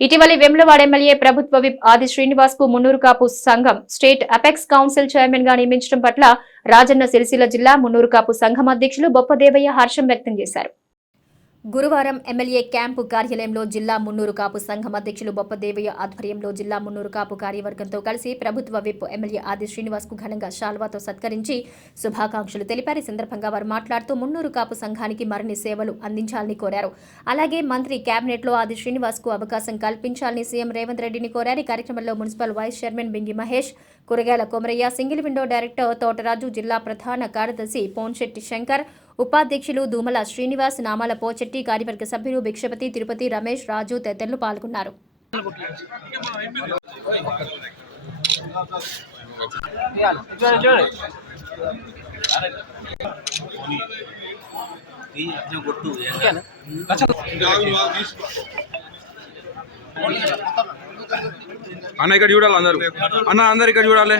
ఇటీవలి వెమ్లవాడ ఎమ్మెల్యే ప్రభుత్వ విప్ ఆది శ్రీనివాస్కు మున్నూరు కాపు సంఘం స్టేట్ అపెక్స్ కౌన్సిల్ చైర్మన్గా నియమించడం పట్ల రాజన్న సిరిసిల్ల జిల్లా మున్నూరు కాపు సంఘం అధ్యక్షులు బొప్పదేవయ్య హర్షం వ్యక్తం చేశారు. గురువారం ఎమ్మెల్యే క్యాంపు కార్యాలయంలో జిల్లా మున్నూరు కాపు సంఘం అధ్యక్షులు బొప్పదేవయ్య ఆధ్వర్యంలో జిల్లా మున్నూరు కాపు కార్యవర్గంతో కలిసి ప్రభుత్వ విప్ ఎమ్మెల్యే ఆది శ్రీనివాస్కు ఘనంగా శాల్వాతో సత్కరించి శుభాకాంక్షలు తెలిపారు. ఈ సందర్భంగా వారు మాట్లాడుతూ మున్నూరు కాపు సంఘానికి మరిన్ని సేవలు అందించాలని కోరారు. అలాగే మంత్రి కేబినెట్లో ఆది శ్రీనివాస్కు అవకాశం కల్పించాలని సీఎం రేవంత్ రెడ్డిని కోరారు. ఈ కార్యక్రమంలో municipal vice chairman Bingi Mahesh కూరగాయల Komaraiah single window director Thotaraju జిల్లా ప్రధాన కార్యదర్శి పోన్శెట్టి శంకర్ ఉపాధ్యక్షులు దూమల శ్రీనివాస్ నామాల పోచెట్టి కార్యవర్గ సభ్యులు భిక్షపతి తిరుపతి రమేష్ రాజు తదితరులు పాల్గొన్నారు. అన్న ఇక్కడ చూడాలి అందరూ. అన్న అందరు ఇక్కడ చూడాలి.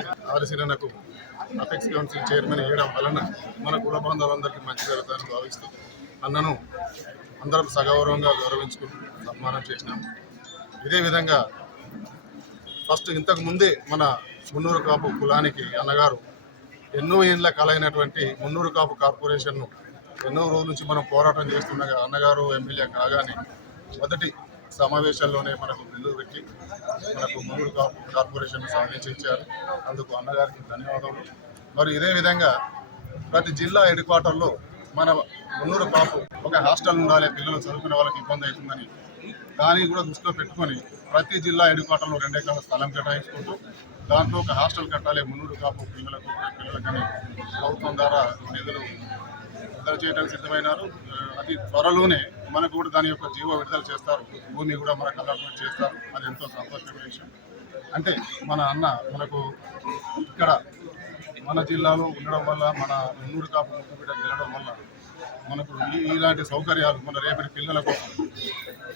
అపెక్స్ కౌన్సిల్ చైర్మన్ వేయడం వలన మన కుల బంధాలందరికీ మంచి జరుగుతుందని భావిస్తూ అన్నను అందరం సగౌరవంగా గౌరవించుకుంటూ సన్మానం చేసినాం ఇదే విధంగా ఫస్ట్ ఇంతకు ముందే మన మున్నూరు కాపు కులానికి అన్నగారు ఎన్నో ఏళ్ళ కలైనటువంటి మున్నూరు కాపు కార్పొరేషన్ను ఎన్నో రోజుల నుంచి మనం పోరాటం చేస్తుండగా అన్నగారు ఎమ్మెల్యే కాగానే మొదటి సమావేశాల్లోనే మనకు బిల్లు పెట్టి మనకు మున్నూరు కాపు కార్పొరేషన్ సహాయం ఇచ్చారు. అందుకు అన్నగారికి ధన్యవాదాలు. మరి ఇదే విధంగా ప్రతి జిల్లా హెడ్ క్వార్టర్లో మన మున్నూరు కాపు ఒక హాస్టల్ ఉండాలి పిల్లలు చదువుకునే వాళ్ళకి ఇబ్బంది అవుతుందని. దాన్ని కూడా దృష్టిలో పెట్టుకొని ప్రతి జిల్లా హెడ్ క్వార్టర్లో రెండు ఎకరాల స్థలం కేటాయించుకుంటూ దాంట్లో ఒక హాస్టల్ కట్టాలి మున్నూరు కాపు పిల్లలకు పిల్లలకని ప్రభుత్వం ద్వారా నిధులు విడుదల చేయడానికి సిద్ధమైనారు. అతి త్వరలోనే మనకు కూడా దాని యొక్క జీవో విడుదల చేస్తారు. భూమి కూడా మనకు అలాట్మెంట్ చేస్తారు. అది ఎంతో సంతోషమైన విషయం. అంటే మన అన్న మనకు ఇక్కడ మన జిల్లాలో ఉండడం వల్ల మన నూరు కాపు ముక్కు బిడ్డ గెలడం వల్ల మనకు ఇలాంటి సౌకర్యాలు మన రేపటి పిల్లల కోసం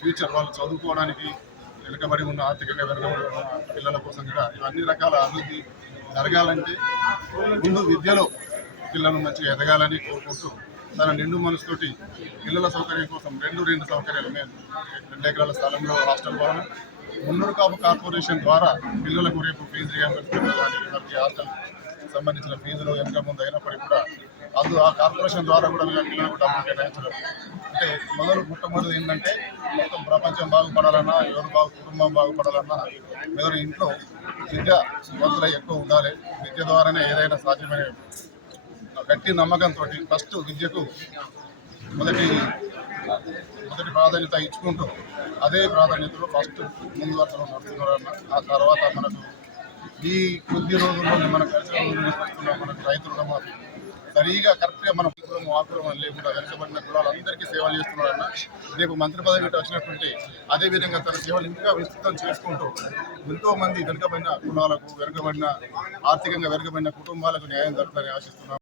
ఫ్యూచర్ వాళ్ళు చదువుకోవడానికి వెనుకబడి ఉన్న ఆర్థికంగా వెనుకబడి ఉన్న పిల్లల కోసం కూడా ఇవన్నీ రకాల అభివృద్ధి జరగాలంటే ముందు విద్యలో పిల్లలు మంచిగా ఎదగాలని కోరుకుంటూ తన నిండు మనసుతోటి పిల్లల సౌకర్యం కోసం రెండు రెండు సౌకర్యాలు మేము రెండు ఎకరాల స్థలంలో హాస్టల్ భవనం మున్నూరు కాపు కార్పొరేషన్ ద్వారా పిల్లలకు రేపు ఫీజు రియంబర్స్మెంట్ వారికి హాస్టల్ సంబంధించిన ఫీజులు ఎంత ముందు అయినప్పటికీ కూడా అందు ఆ కార్పొరేషన్ ద్వారా కూడా వీళ్ళ పిల్లలకు డబ్బులు కేటాయించడం. అంటే మొదలు మొట్టమొదటి ఏంటంటే మొత్తం ప్రపంచం బాగుపడాలన్నా ఎవరు బాగు కుటుంబం బాగుపడాలన్నా ఎవరి ఇంట్లో విద్య వంతుల ఎక్కువ ఉండాలి. విద్య ద్వారానే ఏదైనా సాధ్యమనే గట్టి నమ్మకంతో ఫస్ట్ విద్యకు మొదటి మొదటి ప్రాధాన్యత ఇచ్చుకుంటూ అదే ప్రాధాన్యతలో ఫస్ట్ ముందు వరుసలో నడుస్తున్నారన్న ఆ తర్వాత మనకు ఈ కొద్ది రోజుల్లోనే మన కలిసి మనకు రైతు రుణమాఫీ. సరిగా కరెక్ట్గా మన కులం ఆకులం అని లేకుండా వెనుకబడిన కులాలందరికీ సేవలు చేస్తున్నారన్న రేపు మంత్రి పదవి వచ్చినటువంటి అదే విధంగా తన సేవలు ఇంకా విస్తృతం చేసుకుంటూ ఎంతోమంది వెనుకబడిన కులాలకు వెనుకబడిన ఆర్థికంగా వెనుకబడిన కుటుంబాలకు న్యాయం జరుగుతుందని ఆశిస్తున్నాం.